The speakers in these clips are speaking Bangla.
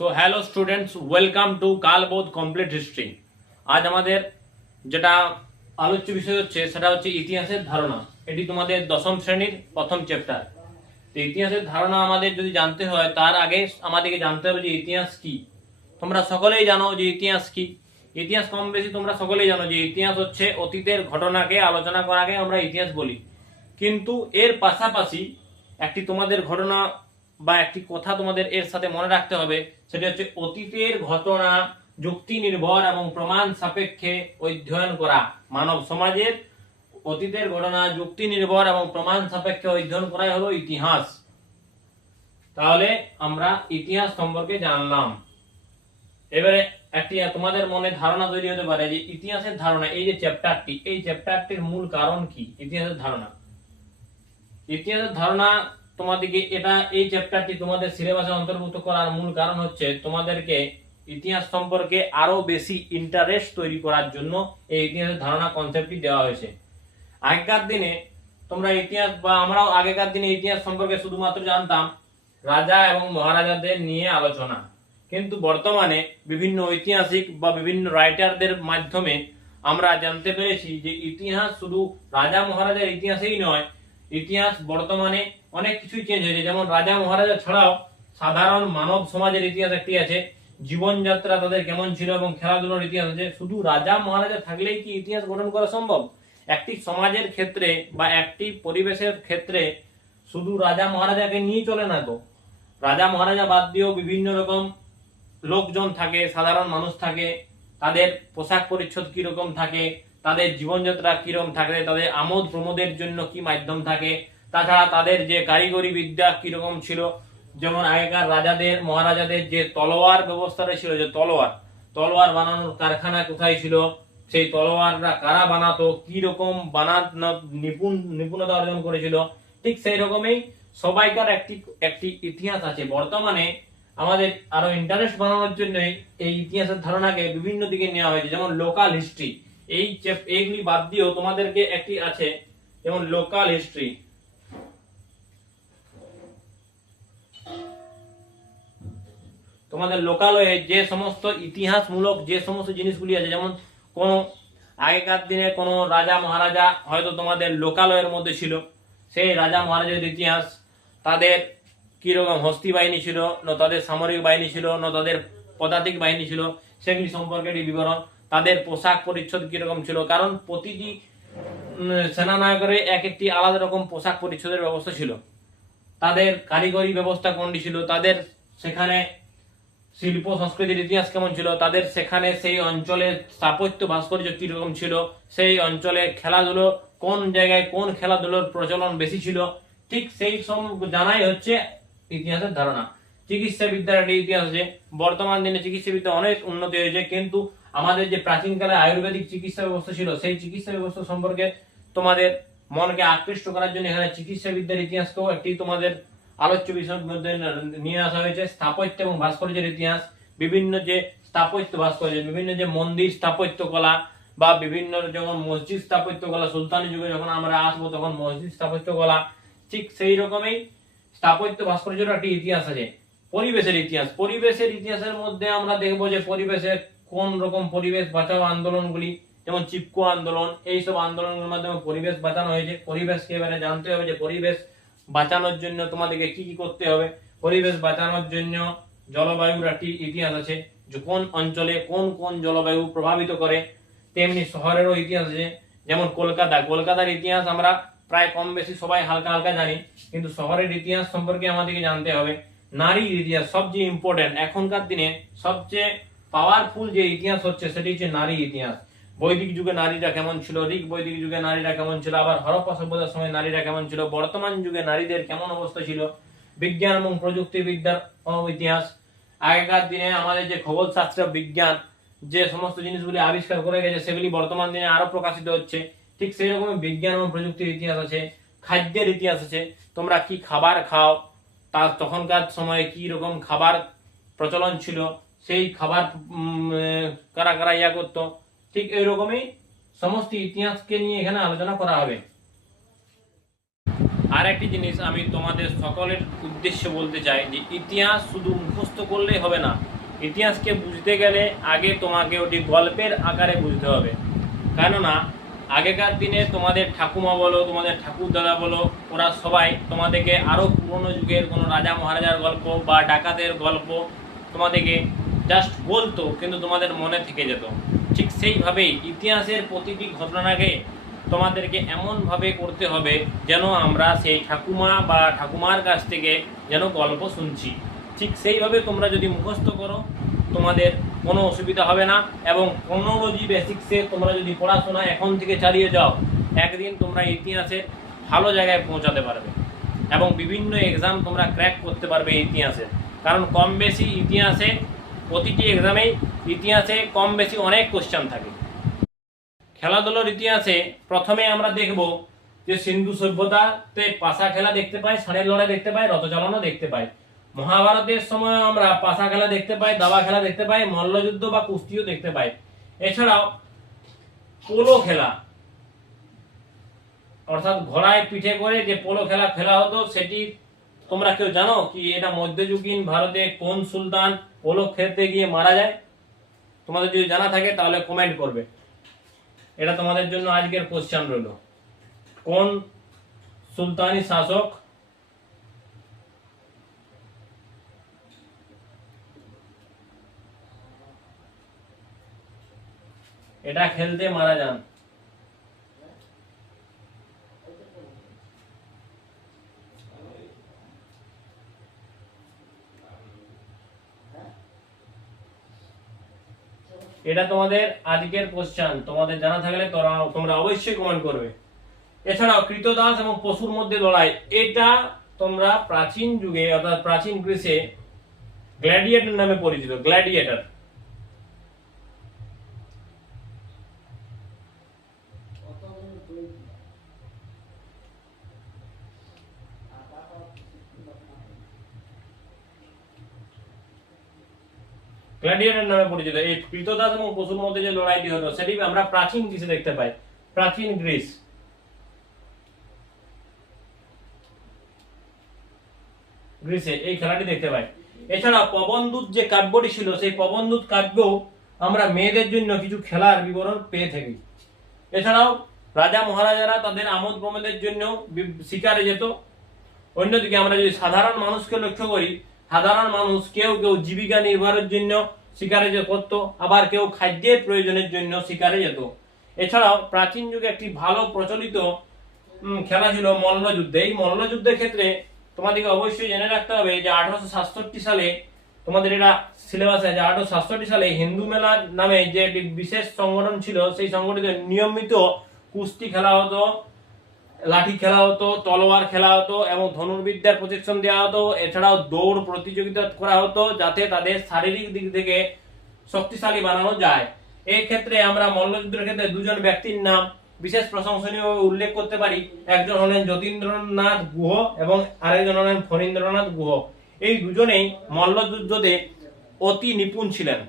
So hello students, welcome to কালবোধ কমপ্লিট হিস্ট্রি। আজ আমাদের যেটা আলোচ্য বিষয় হচ্ছে সেটা হচ্ছে ইতিহাসের ধারণা। এটি তোমাদের দশম শ্রেণীর প্রথম চ্যাপ্টার। তো ইতিহাসের ধারণা আমাদের যদি জানতে হয় তার আগে আমাদেরকে জানতে হবে যে ইতিহাস কি। তোমরা সকলেই জানো যে ইতিহাস কি। ইতিহাস কম বেশি তোমরা সকলেই জানো যে ইতিহাস হচ্ছে অতীতের ঘটনাকে আলোচনা করাকে আমরা ইতিহাস বলি। কিন্তু এর পাশাপাশি একটি তোমাদের ঘটনা বা একটি কথা তোমাদের এর সাথে মনে রাখতে হবে, সেটা হচ্ছে অতীতের ঘটনা যুক্তি নির্ভর এবং প্রমাণ সাপেক্ষে অধ্যয়ন করা। মানব সমাজের অতীতের ঘটনা যুক্তি নির্ভর এবং প্রমাণ সাপেক্ষে অধ্যয়ন করাই হলো ইতিহাস। তাহলে আমরা ইতিহাস সম্পর্কে জানলাম। এবারে একটি তোমাদের মনে ধারণা তৈরি হতে পারে যে ইতিহাসের ধারণা, এই যে চ্যাপ্টারটি, এই চ্যাপ্টারটির মূল কারণ কি। ইতিহাসের ধারণা তোমাদেরকে এই চ্যাপ্টারটি তোমাদের সিলেবাসে অন্তর্ভুক্ত করার মূল কারণ হচ্ছে তোমাদেরকে ইতিহাস সম্পর্কে আরো বেশি ইন্টারেস্ট তৈরি করার জন্য এই ইতিহাসের ধারণা কনসেপ্টটি দেওয়া হয়েছে। আগেকার দিনে তোমরা ইতিহাস বা আমরাও আগেকার দিনে ইতিহাস সম্পর্কে শুধুমাত্র জানতাম রাজা এবং মহারাজাদের নিয়ে আলোচনা, কিন্তু বর্তমানে বিভিন্ন ঐতিহাসিক বা বিভিন্ন রাইটারদের মাধ্যমে আমরা জানতে পেরেছি যে ইতিহাস শুধু রাজা মহারাজার ইতিহাসেই নয়, ইতিহাস বর্তমানে অনেক কিছুই চেঞ্জ হয়েছে। যেমন রাজা মহারাজা ছাড়াও সাধারণ মানব সমাজের ইতিহাস একটি আছে, জীবনযাত্রা তাদের কেমন ছিল এবং খেলাধুলার ইতিহাস আছে। শুধু রাজা মহারাজা থাকলেই কি ইতিহাস গঠন করা সম্ভব? একটি সমাজের ক্ষেত্রে বা একটি পরিবেশের ক্ষেত্রে শুধু রাজা মহারাজাকে নিয়ে চলে না তো, রাজা মহারাজা বাদ দিয়েও বিভিন্ন রকম লোকজন থাকে, সাধারণ মানুষ থাকে, তাদের পোশাক পরিচ্ছদ কিরকম থাকে, তাদের জীবনযাত্রা কিরকম থাকে, তাদের আমোদ প্রমোদের জন্য কি মাধ্যম থাকে, তাছাড়া তাদের যে কারিগরি বিদ্যা কিরকম ছিল। যেমন আগেকার রাজাদের মহারাজাদের যে তলোয়ার ব্যবস্থাটা ছিল, যে তলোয়ার বানানোর কারখানা কোথায় ছিল, সেই তলোয়াররা কারা বানাতো, কি রকম নিপুণতা অর্জন করেছিল, ঠিক সেই রকমই সবাইকার একটি ইতিহাস আছে। বর্তমানে আমাদের আরো ইন্টারেস্ট বানানোর জন্য এই ইতিহাসের ধারণাকে বিভিন্ন দিকে নেওয়া হয়েছে। যেমন লোকাল হিস্ট্রি, এইগুলি বাদ দিয়েও তোমাদেরকে একটি আছে, যেমন লোকাল হিস্ট্রি। তোমাদের লোকালয়ে যে সমস্ত ইতিহাসমূলক যে সমস্ত জিনিসগুলি আছে, যেমন কোন আগেকার দিনে কোন রাজা মহারাজা হয়তো তোমাদের লোকালয়ের মধ্যে ছিল, সেই রাজা মহারাজাদের ইতিহাস, তাদের কিরকম হস্তি বাহিনী ছিল, না তাদের সামরিক বাহিনী ছিল, না তাদের পদাতিক বাহিনী ছিল, সেগুলি সম্পর্কে বিবরণ, তাদের পোশাক পরিচ্ছদ কিরকম ছিল, কারণ প্রতিটি সেনানায়কের এক একটি আলাদা রকম পোশাক পরিচ্ছদের ব্যবস্থা ছিল, তাদের কারিগরি ব্যবস্থা কোনটি ছিল, তাদের সেখানে শিল্প সংস্কৃতির ইতিহাস কেমন ছিল, তাদের সেখানে সেই অঞ্চলের স্থাপত্য ভাস্কর্য কিরকম ছিল, সেই অঞ্চলে খেলাধুলো কোন জায়গায় কোন খেলাধুলোর প্রচলন বেশি ছিল, ঠিক সেই সব জানাই হচ্ছে ইতিহাসের ধারণা। চিকিৎসা বিদ্যার একটা ইতিহাস আছে। বর্তমান দিনে চিকিৎসা বিদ্যা অনেক উন্নতি হয়েছে, কিন্তু আমাদের যে প্রাচীনকালে আয়ুর্বেদিক চিকিৎসা ব্যবস্থা ছিল, সেই চিকিৎসা ব্যবস্থা সম্পর্কে তোমাদের মনকে আকৃষ্ট করার জন্য এখানে চিকিৎসা বিদ্যার ইতিহাসকেও একটি তোমাদের আলোচ্য বিষয়ের মধ্যে নিয়ে আসা হয়েছে। স্থাপত্য এবং ভাস্কর্যের ইতিহাস, বিভিন্ন যে স্থাপত্য ভাস্কর্য, বিভিন্ন যে মন্দির স্থাপত্য কলা বা বিভিন্ন যেমন মসজিদ স্থাপত্য কলা, সুলতানি যুগে যখন আমরা আসবো তখন মসজিদ স্থাপত্য কলা, ঠিক সেই রকমই স্থাপত্য ভাস্কর্যের একটি ইতিহাস আছে। পরিবেশের ইতিহাসের মধ্যে আমরা দেখবো যে পরিবেশের কোন রকম পরিবেশ বাঁচাও আন্দোলনগুলি, যেমন চিপকো আন্দোলন, এইসব আন্দোলনের মাধ্যমে পরিবেশ বাঁচানো হয়েছে। পরিবেশকে এবারে জানতে হবে যে পরিবেশ বাঁচানোর জন্য তোমাদেরকে কি কি করতে হবে। পরিবেশ বাঁচানোর জন্য জলবায়ুর একটি ইতিহাস আছে, যে কোন অঞ্চলে কোন কোন জলবায়ু প্রভাবিত করে। তেমনি শহরেরও ইতিহাস আছে, যেমন কলকাতার ইতিহাস আমরা প্রায় কম বেশি সবাই হালকা হালকা জানি, কিন্তু শহরের ইতিহাস সম্পর্কে আমাদেরকে জানতে হবে। নারীর ইতিহাস সবচেয়ে ইম্পর্টেন্ট, এখনকার দিনে সবচেয়ে পাওয়ারফুল যে ইতিহাস হচ্ছে সেটি হচ্ছে নারী ইতিহাস। বৈদিক যুগে নারীরা কেমন ছিল, ঋক বৈদিক যুগে নারীরা কেমন ছিল, আবার হরপ্পা সভ্যতার সময় নারীরা কেমন ছিল, বর্তমান যুগে নারীদের কেমন অবস্থা ছিল। বিজ্ঞান এবং প্রযুক্তিবিদ্যার ইতিহাস, আগেকার দিনে আমাদের যে খগোল শাস্ত্র বিজ্ঞান যে সমস্ত জিনিসগুলি আবিষ্কার করে গেছে সেগুলি বর্তমান দিনে আরো প্রকাশিত হচ্ছে, ঠিক সেই রকম বিজ্ঞান এবং প্রযুক্তির ইতিহাস আছে। খাদ্যের ইতিহাস আছে, তোমরা কি খাবার খাও, তার তখনকার সময়ে কি রকম খাবার প্রচলন ছিল, সেই খাবার কারা কারা ইয়া করতো, ঠিক এইরকমই সমস্ত ইতিহাসকে নিয়ে এখানে আলোচনা করা হবে। আর একটি জিনিস আমি তোমাদের সকলের উদ্দেশ্যে বলতে চাই যে ইতিহাস শুধু মুখস্থ করলেই হবে না। ইতিহাসকে বুঝতে গেলে আগে তোমাকে ওটি গল্পের আকারে বুঝতে হবে। কেননা আগেকার দিনে তোমাদের ঠাকুমা বলো, তোমাদের ঠাকুর দাদা বলো, ওরা সবাই তোমাদেরকে আরও পুরনো যুগের কোনো রাজা মহারাজার গল্প বা ডাকাতের গল্প তোমাদেরকে জাস্ট বলতো, কিন্তু তোমাদের মনে থেকে যেত। ঠিক সেইভাবেই ইতিহাসের প্রতিটি ঘটনাকে তোমাদেরকে এমনভাবে করতে হবে যেন আমরা সেই ঠাকুমা বা ঠাকুমার কাছ থেকে যেন গল্প শুনছি। ঠিক সেইভাবে তোমরা যদি মুখস্থ করো তোমাদের কোনো অসুবিধা হবে না। এবং ক্রোনোলজি বেসিক্সে তোমরা যদি পড়াশোনা এখন থেকে চালিয়ে যাও, একদিন তোমরা ইতিহাসের ভালো জায়গায় পৌঁছাতে পারবে এবং বিভিন্ন এক্সাম তোমরা ক্র্যাক করতে পারবে ইতিহাসে। কারণ কম বেশি ইতিহাসে প্রতিটি এক্সামেই ইতিহাসে কম বেশি অনেক কোশ্চেন থাকে। খেলাধুলার ইতিহাসে প্রথমে আমরা দেখব যে সিন্ধু সভ্যতাতে পাশা খেলা দেখতে পাই, ষাঁড়ের লড়াই দেখতে পাই, রথ চালনা দেখতে পাই। মহাভারতের সময় আমরা পাশা খেলা দেখতে পাই, দাবা খেলা দেখতে পাই, মল্লযুদ্ধ বা কুস্তিও দেখতে পাই। এছাড়াও পোলো খেলা, অর্থাৎ ঘোড়ায় পিঠে করে যে পোলো খেলা খেলা হতো, সেটি তোমরা কেউ জানো কি এটা মধ্যযুগীন ভারতে কোন সুলতান পোলো খেলতে গিয়ে মারা যায়? তোমাদের যদি জানা থাকে তাহলে কমেন্ট করবে। এটা তোমাদের জন্য আজকের কোশ্চেন রইল। কোন সুলতানি শাসক এটা খেলতে মারা যান? এটা তোমাদের আজকের কোশ্চেন, তোমাদের জানা থাকলে তোমরা অবশ্যই কমেন্ট করবে। এছাড়াও কৃতদাস এবং পশুর মধ্যে লড়াই, এটা তোমরা প্রাচীন যুগে অর্থাৎ প্রাচীন গ্রিসে গ্ল্যাডিয়েটর নামে পরিচিত। গ্ল্যাডিয়েটর গ্ল্যাডিয়েটর নামে পরিচিত। এই কৃতদাস এবং পশুর মধ্যে যে লড়াইটি হতো সেটি আমরা প্রাচীন গ্রিসে দেখতে পাই। প্রাচীন গ্রিসে এই খেলাটি দেখতে পাই। এছাড়া পবনদূত যে কাব্যটি ছিল, সেই পবনদূত কাব্য আমরা মেয়েদের জন্য কিছু খেলার বিবরণ পেয়ে থাকি। এছাড়াও রাজা মহারাজারা তাদের আমোদ প্রমোদের জন্য শিকারে যেত। অন্যদিকে আমরা যদি সাধারণ মানুষকে লক্ষ্য করি, সাধারণ মানুষ কেউ কেউ জীবিকা নির্বাহের জন্য শিকারে করত, আবার কেউ খাদ্যের প্রয়োজনের জন্য শিকারে যেত। এছাড়াও প্রাচীন যুগে একটি ভালো প্রচলিত খেলা ছিল মল্লযুদ্ধ। এই মল্লযুদ্ধের ক্ষেত্রে তোমাদেরকে অবশ্যই জেনে রাখতে হবে যে 1867 সালে, তোমাদের এটা সিলেবাসে আছে, 1867 সালে হিন্দু মেলা নামে যে একটি বিশেষ সংগঠন ছিল, সেই সংগঠনে নিয়মিত কুস্তি খেলা হতো, লাঠি খেলা হতো, তলোয়ার খেলা হতো এবং ধনুর্বিদ্যার প্রশিক্ষণ দেওয়া হতো। এছাড়াও দৌড় প্রতিযোগিতা করা হতো যাতে তাদের শারীরিক দিক থেকে শক্তিশালী বানানো যায়। এই ক্ষেত্রে আমরা মল্লযুদ্ধের ক্ষেত্রে দুজন ব্যক্তির নাম বিশেষ প্রশংসনীয় উল্লেখ করতে পারি। একজন হলেন যতীন্দ্রনাথ গুহ এবং আরেকজন হলেন ফণীন্দ্রনাথ গুহ। এই দুজনেই মল্লযুদ্ধে অতি নিপুণ ছিলেন।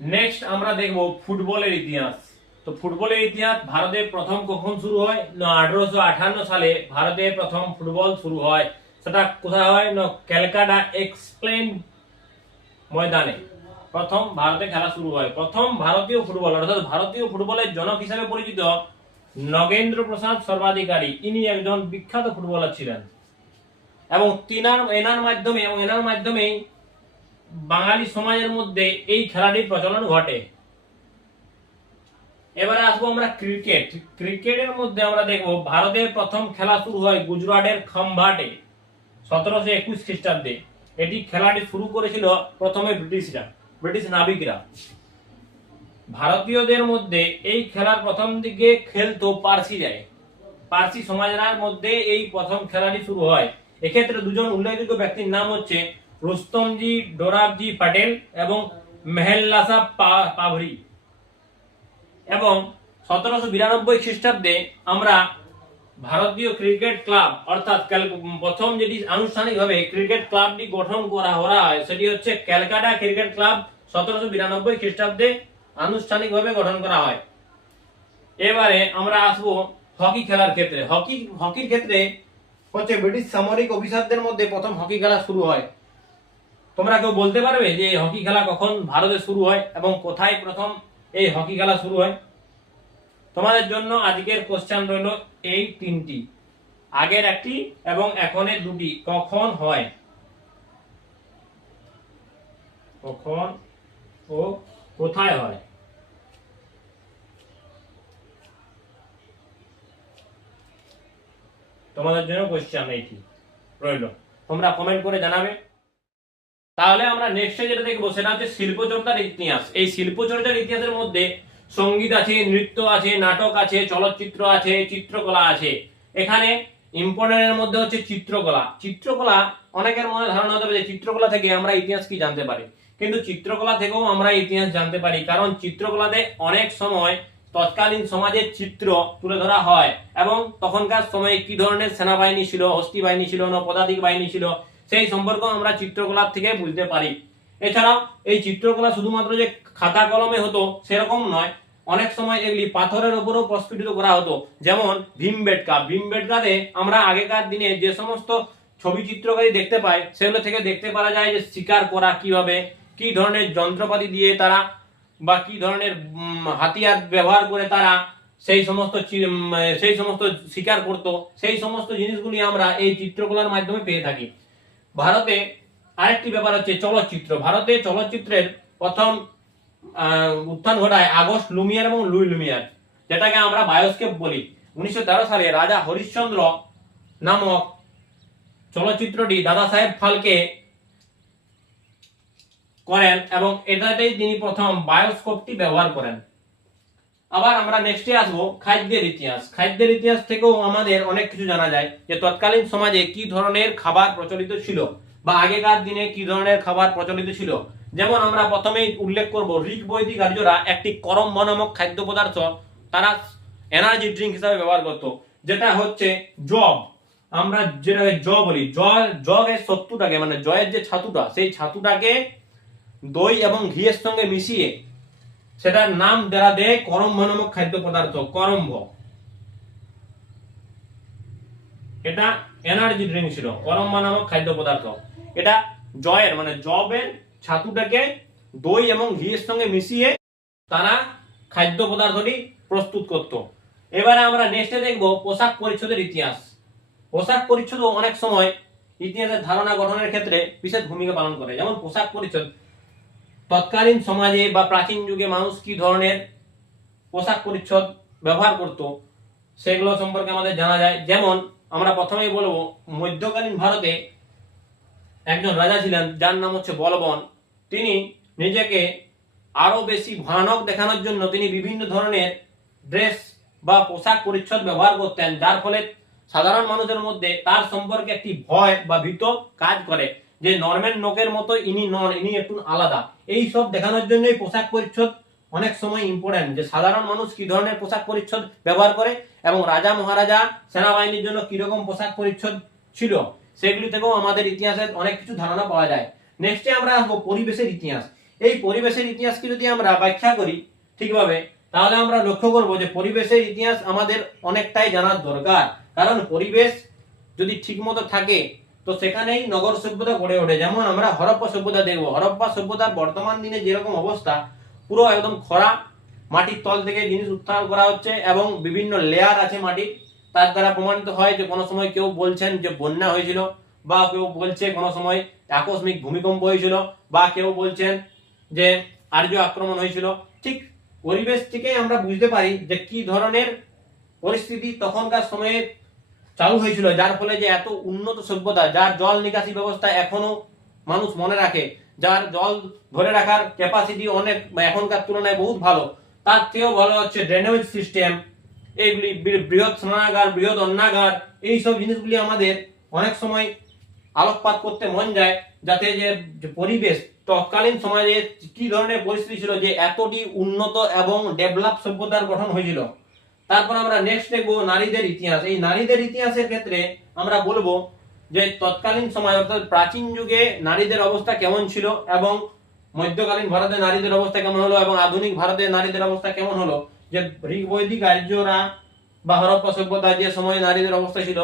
নেক্সট আমরা দেখব ফুটবলের ইতিহাস। তো ফুটবলের ইতিহাস ভারতে প্রথম কখন শুরু হয়? 1858 সালে ভারতে প্রথম ফুটবল শুরু হয়। সেটা কোথায় হয়? ক্যালকাটা এক্সপ্লেন ময়দানে প্রথম ভারতে খেলা শুরু হয়। প্রথম ভারতীয় ফুটবল অর্থাৎ ভারতীয় ফুটবলের জনক হিসেবে পরিচিত নগেন্দ্র প্রসাদ সর্বাধিকারী, ইনি একজন বিখ্যাত ফুটবলার ছিলেন এবং এনার মাধ্যমেই বাঙালি সমাজের মধ্যে এই খেলাটির প্রচলন ঘটে। এবারে আসবো আমরা ক্রিকেটের মধ্যে আমরা দেখবো ভারতের প্রথম খেলা শুরু হয় গুজরাটের খাম্বাটে 1721 খ্রিস্টাব্দে। এটি খেলাটি শুরু করেছিল প্রথমে ব্রিটিশ নাবিকরা। ভারতীয়দের মধ্যে এই খেলার প্রথম দিকে খেলতো পার্সি সমাজের মধ্যে এই প্রথম খেলাটি শুরু হয়। এক্ষেত্রে দুজন উল্লেখযোগ্য ব্যক্তির নাম হচ্ছে রুস্তমজি ডোরাবজি প্যাটেল এবং মেহেল্লাসা পাভরি। এবং 1792 খ্রিস্টাব্দে আমরা ভারতীয় ক্রিকেট ক্লাব অর্থাৎ প্রথম যেটি আনুষ্ঠানিকভাবে ক্রিকেট ক্লাবটি গঠন করা হয় সেটি হচ্ছে ক্যালকাটা ক্রিকেট ক্লাব। 1792 খ্রিস্টাব্দে আনুষ্ঠানিকভাবে গঠন করা হয়। এবারে আমরা আসবো হকি খেলার ক্ষেত্রে হকির ক্ষেত্রে হচ্ছে ব্রিটিশ সামরিক অফিসারদের মধ্যে প্রথম হকি খেলা শুরু হয়। তোমরা কেউ বলতে পারবে যে হকি খেলা কখন ভারতে শুরু হয় এবং কোথায় প্রথম এই হকি খেলা শুরু হয়? তোমাদের জন্য আজকের কোশ্চেন রইল এই তিনটি, আগের একটি এবং এখনের দুটি। কখন হয়, কখন ও কোথায় হয়? তোমাদের জন্য কোশ্চেন এইটি রইল, তোমরা কমেন্ট করে জানাবে। তাহলে আমরা নেক্সটে যেটা দেখবো সেটা হচ্ছে শিল্পচর্চার ইতিহাস। এই শিল্পচর্চার ইতিহাসের মধ্যে সঙ্গীত আছে, নৃত্য আছে, নাটক আছে, চলচ্চিত্র আছে, চিত্রকলা আছে। এখানে ইম্পর্টেন্টের মধ্যে হচ্ছে চিত্রকলা। চিত্রকলা অনেকের মনে ধারণা হতে পারে যে চিত্রকলা থেকে আমরা ইতিহাস কি জানতে পারি, কিন্তু চিত্রকলা থেকেও আমরা ইতিহাস জানতে পারি, কারণ চিত্রকলাতে অনেক সময় তৎকালীন সমাজের চিত্র তুলে ধরা হয় এবং তখনকার সময়ে কি ধরনের সেনাবাহিনী ছিল, হস্তি বাহিনী ছিল, নৌপদাতিক বাহিনী ছিল, সেই সম্পর্ক আমরা চিত্রকলার থেকে বুঝতে পারি। এছাড়াও এই চিত্রকলা শুধুমাত্র যে খাতা কলমে হতো সেরকম নয়, অনেক সময় এগুলি পাথরের উপরও প্রস্ফুটিত করা হতো। যেমন ভীমবেটকাতে আমরা আগেকার দিনে যে সমস্ত ছবি চিত্রকারী দেখতে পাই সেগুলো থেকে দেখতে পারা যায় যে শিকার করা কিভাবে, কি ধরনের যন্ত্রপাতি দিয়ে তারা বা কি ধরনের হাতিয়ার ব্যবহার করে তারা সেই সমস্ত শিকার করত, সেই সমস্ত জিনিসগুলি আমরা এই চিত্রকলার মাধ্যমে পেয়ে থাকি। ভারতে আরেকটি ব্যাপার হচ্ছে চলচ্চিত্র। ভারতে চলচ্চিত্রের প্রথম উত্থান ঘটায় আগস্ট লুমিয়ার এবং লুই লুমিয়ার, যেটাকে আমরা বায়োস্কোপ বলি। 1913 সালে রাজা হরিশ্চন্দ্র নামক চলচ্চিত্রটি দাদা সাহেব ফালকে করেন এবং এটাতেই তিনি প্রথম বায়োস্কোপটি ব্যবহার করেন। আবার আমরা নেক্সটে আসবো খাদ্যের ইতিহাস। খাদ্যের ইতিহাস থেকেও আমাদের অনেক কিছু জানা যায় যে তৎকালীন সমাজে কি ধরনের খাবার প্রচলিত ছিল বা আগেকার দিনে কি ধরনের খাবার প্রচলিত ছিল। যেমন আমরা প্রথমেই উল্লেখ করব ঋক বৈদিক আর্যরা একটি করম্ব নামক খাদ্য পদার্থ তারা এনার্জি ড্রিঙ্ক হিসাবে ব্যবহার করত, যেটা হচ্ছে জব। আমরা যেটাকে বলি জগের সত্তুটাকে মানে জয়ের যে ছাতুটা, সেই ছাতুটাকে দই এবং ঘিয়ের সঙ্গে মিশিয়ে সেটার নাম যারা দেয় করম্ব নামক খাদ্য পদার্থ। করম্ব এটা এনার্জি ড্রিঙ্ক ছিল, করম্ব নামক খাদ্য পদার্থ। এটা জয়ের মানে জবের ছাতুটাকে দই এবং ঘিয়ের সঙ্গে মিশিয়ে তারা খাদ্য পদার্থটি প্রস্তুত করত। এবারে আমরা নেক্সটে দেখব পোশাক পরিচ্ছদের ইতিহাস। পোশাক পরিচ্ছদ অনেক সময় ইতিহাসের ধারণা গঠনের ক্ষেত্রে বিশেষ ভূমিকা পালন করে। যেমন পোশাক পরিচ্ছদ তৎকালীন সমাজে বা প্রাচীন যুগে মানুষ কি ধরনের পোশাক পরিচ্ছদ ব্যবহার করত সেগুলো সম্পর্কে আমাদের জানা যায়। যেমন আমরা প্রথমেই বলবো মধ্যকালীন ভারতে একজন রাজা ছিলেন যার নাম হচ্ছে বলবন। তিনি নিজেকে আরো বেশি ভয়ানক দেখানোর জন্য তিনি বিভিন্ন ধরনের ড্রেস বা পোশাক পরিচ্ছদ ব্যবহার করতেন, যার ফলে সাধারণ মানুষের মধ্যে তার সম্পর্কে একটি ভয় বা ভীত কাজ করে যে নরমাল লোকের মতো ইনি নন, ইনি একটু আলাদা। এই সব দেখানোর জন্যই পোশাক পরিচ্ছদ অনেক সময় ইম্পর্টেন্ট, যে সাধারণ মানুষ কি ধরনের পোশাক পরিচ্ছদ ব্যবহার করে এবং রাজা মহারাজা সেনাবাহিনীর জন্য কিরকম পোশাক পরিচ্ছদ ছিল সেগুলি থেকেও আমাদের ইতিহাসের অনেক কিছু ধারণা পাওয়া যায়। নেক্সটে আমরা আসবো পরিবেশের ইতিহাস। এই পরিবেশের ইতিহাসকে যদি আমরা ব্যাখ্যা করি ঠিকভাবে তাহলে আমরা লক্ষ্য করব যে পরিবেশের ইতিহাস আমাদের অনেকটাই জানার দরকার, কারণ পরিবেশ যদি ঠিকমতো থাকে তো সেখানেই নগর সভ্যতা গড়ে ওঠে। যেমন আমরা হরপ্পা সভ্যতা দেখবো, হরপ্পা সভ্যতার বর্তমান দিনে যেরকম অবস্থা, পুরো একদম খরা, মাটির তল থেকে জিনিস উত্তোলন করা হচ্ছে এবং বিভিন্ন লেয়ার আছে মাটির, তার দ্বারা প্রমাণিত হয় যে কোনো সময় কেউ বলছেন যে বন্যা হয়েছিল, বা কেউ বলছে কোনো সময় আকস্মিক ভূমিকম্প হয়েছিল, বা কেউ বলছেন যে আর্য আক্রমণ হয়েছিল। ঠিক পরিবেশ থেকে আমরা বুঝতে পারি যে কি ধরনের পরিস্থিতি তখনকার সময়ে চালু হয়েছিল, যার ফলে যে এত উন্নত সভ্যতা, যার জল নিকাশি ব্যবস্থা এখনো মানুষ মনে রাখে, যার জল ধরে রাখার ক্যাপাসিটি অনেক এখনকার তুলনায় বহুত ভালো, তার থেকেও ভালো হচ্ছে ড্রেনেজ সিস্টেম, এইগুলি বৃহৎ স্নানাগার, বৃহৎ অন্নাগার, এইসব জিনিসগুলি আমাদের অনেক সময় আলোকপাত করতে মন যায়, যাতে যে পরিবেশ তৎকালীন সমাজে কি ধরনের পরিস্থিতি ছিল যে এতটি উন্নত এবং ডেভেলপ সভ্যতার গঠন হয়েছিল। তারপর আমরা নেক্সট দেখবো নারীদের ইতিহাস। এই নারীদের ইতিহাসের ক্ষেত্রে আমরা বলবো যে তৎকালীন সময় অর্থাৎ প্রাচীন যুগে নারীদের অবস্থা কেমন ছিল এবং মধ্যকালীন ভারতে নারীদের অবস্থা কেমন হলো এবং আধুনিক ভারতে নারীদের অবস্থা কেমন হলো। যে ঋক বৈদিক আর্যরা বা হরপ্পা সভ্যতায় যে সময় নারীদের অবস্থা ছিল,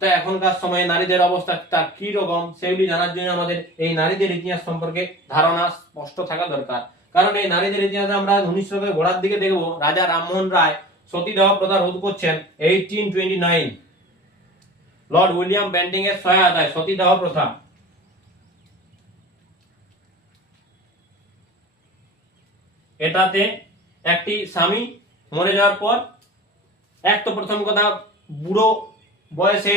তো এখনকার সময়ে নারীদের অবস্থা তা কি রকম সেগুলি জানার জন্য আমাদের এই নারীদের ইতিহাস সম্পর্কে ধারণা স্পষ্ট থাকা দরকার। কারণ এই নারীদের ইতিহাসে আমরা 19 শতকের গোড়ার দিকে দেখব রাজা রামমোহন রায় সতীদাহ প্রথা রোধ করছেন 1829 লর্ড উইলিয়াম বেন্টিং এর সহায়তায়। সতীদাহ প্রথা এটাতে একটি স্বামী মরে যাওয়ার পর এক তো প্রথম কথা বুড়ো বয়সে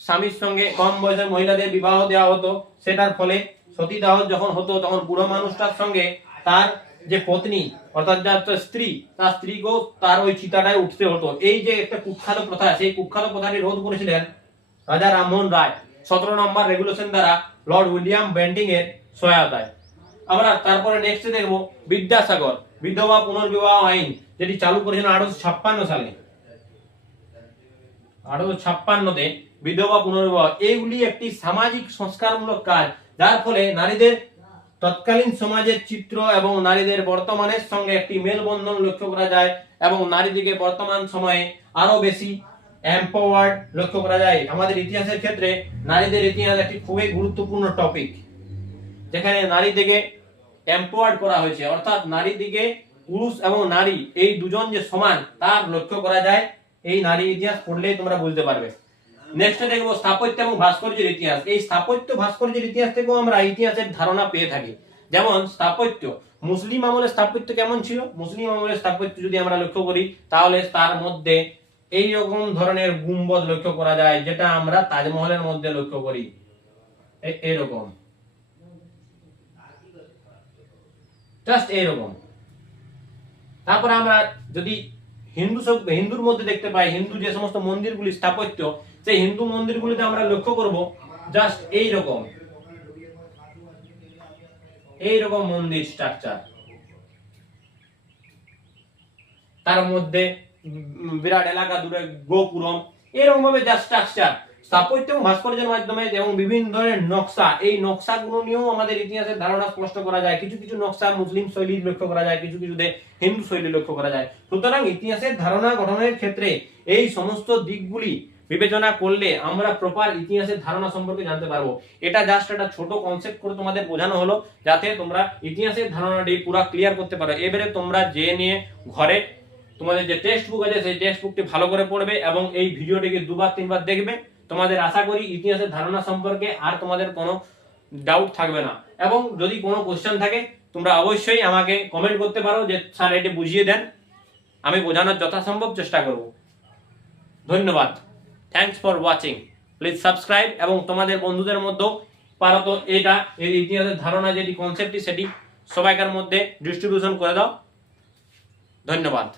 স্বামীর সঙ্গে কম বয়সের মহিলাদের বিবাহ দেওয়া হতো, সেটার ফলে সতীদাহ যখন হতো তখন বুড়ো মানুষটার সঙ্গে তার যে পত্নী অর্থাৎ যার স্ত্রী, তার স্ত্রীকেও তার ওই চিতাটায় উঠতে হতো। এই যে একটা কুখ্যাত প্রথা, সেই কুখ্যাত প্রথাটি রোধ করেছিলেন রাজা রামমোহন রায় 17 নম্বর রেগুলেশন দ্বারা লর্ড উইলিয়াম বেন্টিং এর সহায়তায়। আমরা তারপরে নেক্সট দেখবো বিদ্যাসাগর বিধবা পুনর্বিবাহ আইন, যেটি চালু করেছিলেন 1856 সালে। 1856 বিধবা পুনর্বিবাহ এইগুলি একটি সামাজিক সংস্কারমূলক কাজ, যার ফলে নারীদের তৎকালীন সমাজের চিত্র এবং নারীদের বর্তমানের সঙ্গে একটি মেলবন্ধন লক্ষ্য করা যায় এবং নারীদিকে বর্তমান সময়ে আরো বেশি এম্পাওয়ার্ড লক্ষ্য করা যায়। আমাদের ইতিহাসের ক্ষেত্রে নারীদের ইতিহাস একটি খুবই গুরুত্বপূর্ণ টপিক, যেখানে নারীদিকে এম্পাওয়ার্ড করা হয়েছে, অর্থাৎ নারীদিকে পুরুষ এবং নারী এই দুজন যে সমান তার লক্ষ্য করা যায়। এই নারী ইতিহাস পড়লেই তোমরা বুঝতে পারবে। নেক্সট দেখবো স্থাপত্য এবং ভাস্কর্যের ইতিহাস। এই স্থাপত্য ভাস্কর্যের ইতিহাস থেকেও আমরা ইতিহাসের ধারণা পেয়ে থাকি। যেমন স্থাপত্য, মুসলিম আমলের স্থাপত্য কেমন ছিল? মুসলিম আমলের স্থাপত্য যদি আমরা লক্ষ্য করি তাহলে তার মধ্যে এই রকম ধরনের গুম্বদ লক্ষ্য করা যায়, যেটা আমরা তাজমহলের মধ্যে লক্ষ্য করি এরকম, জাস্ট এরকম। তারপরে আমরা যদি হিন্দুর মধ্যে দেখতে পাই, হিন্দু যে সমস্ত মন্দিরগুলি স্থাপত্য, সেই হিন্দু মন্দিরগুলিতে আমরা লক্ষ্য করব জাস্ট এইরকম মন্দির স্ট্রাকচার, তার মধ্যে বিরাট এলাকা দূরে গোপুরম, এরকম ভাবে যা স্ট্রাকচার স্থাপত্য এবং ভাস্কর্যের মাধ্যমে এবং বিভিন্ন ধরনের নকশা, এই নকশাগুলো নিয়েও আমাদের ইতিহাসের ধারণা স্পষ্ট করা যায়। কিছু কিছু নকশা মুসলিম শৈলী লক্ষ্য করা যায়, কিছু কিছুতে হিন্দু শৈলী লক্ষ্য করা যায়। সুতরাং ইতিহাসের ধারণা গঠনের ক্ষেত্রে এই সমস্ত দিকগুলি বিবেচনা করলে আমরা প্রপার ইতিহাসের ধারণা সম্পর্কে জানতে পারবো। এটা জাস্ট একটা ছোট কনসেপ্ট করে তোমাদের বোঝানো হলো, যাতে তোমরা ইতিহাসের ধারণাটি পুরো ক্লিয়ার করতে পারো। এবারে তোমরা যে নিয়ে ঘরে তোমাদের যে টেক্সট বুক আছে সেই টেক্সট বুকটি ভালো করে পড়বে এবং এই ভিডিওটিকে 2-3 বার দেখবে। তোমাদের আশা করি ইতিহাসের ধারণা সম্পর্কে আর তোমাদের কোনো ডাউট থাকবে না। এবং যদি কোনো কোশ্চেন থাকে তোমরা অবশ্যই আমাকে কমেন্ট করতে পারো যে স্যার এটি বুঝিয়ে দেন, আমি বোঝানোর যথাসম্ভব চেষ্টা করব। ধন্যবাদ, thanks for watching. Please subscribe এবং তোমাদের বন্ধুদের মধ্যেও পারো তো এটা এই ইতিহাসের ধারণা যেটি কনসেপ্টটি সেটি সবাইকার মধ্যে ডিস্ট্রিবিউশন করে দাও। ধন্যবাদ।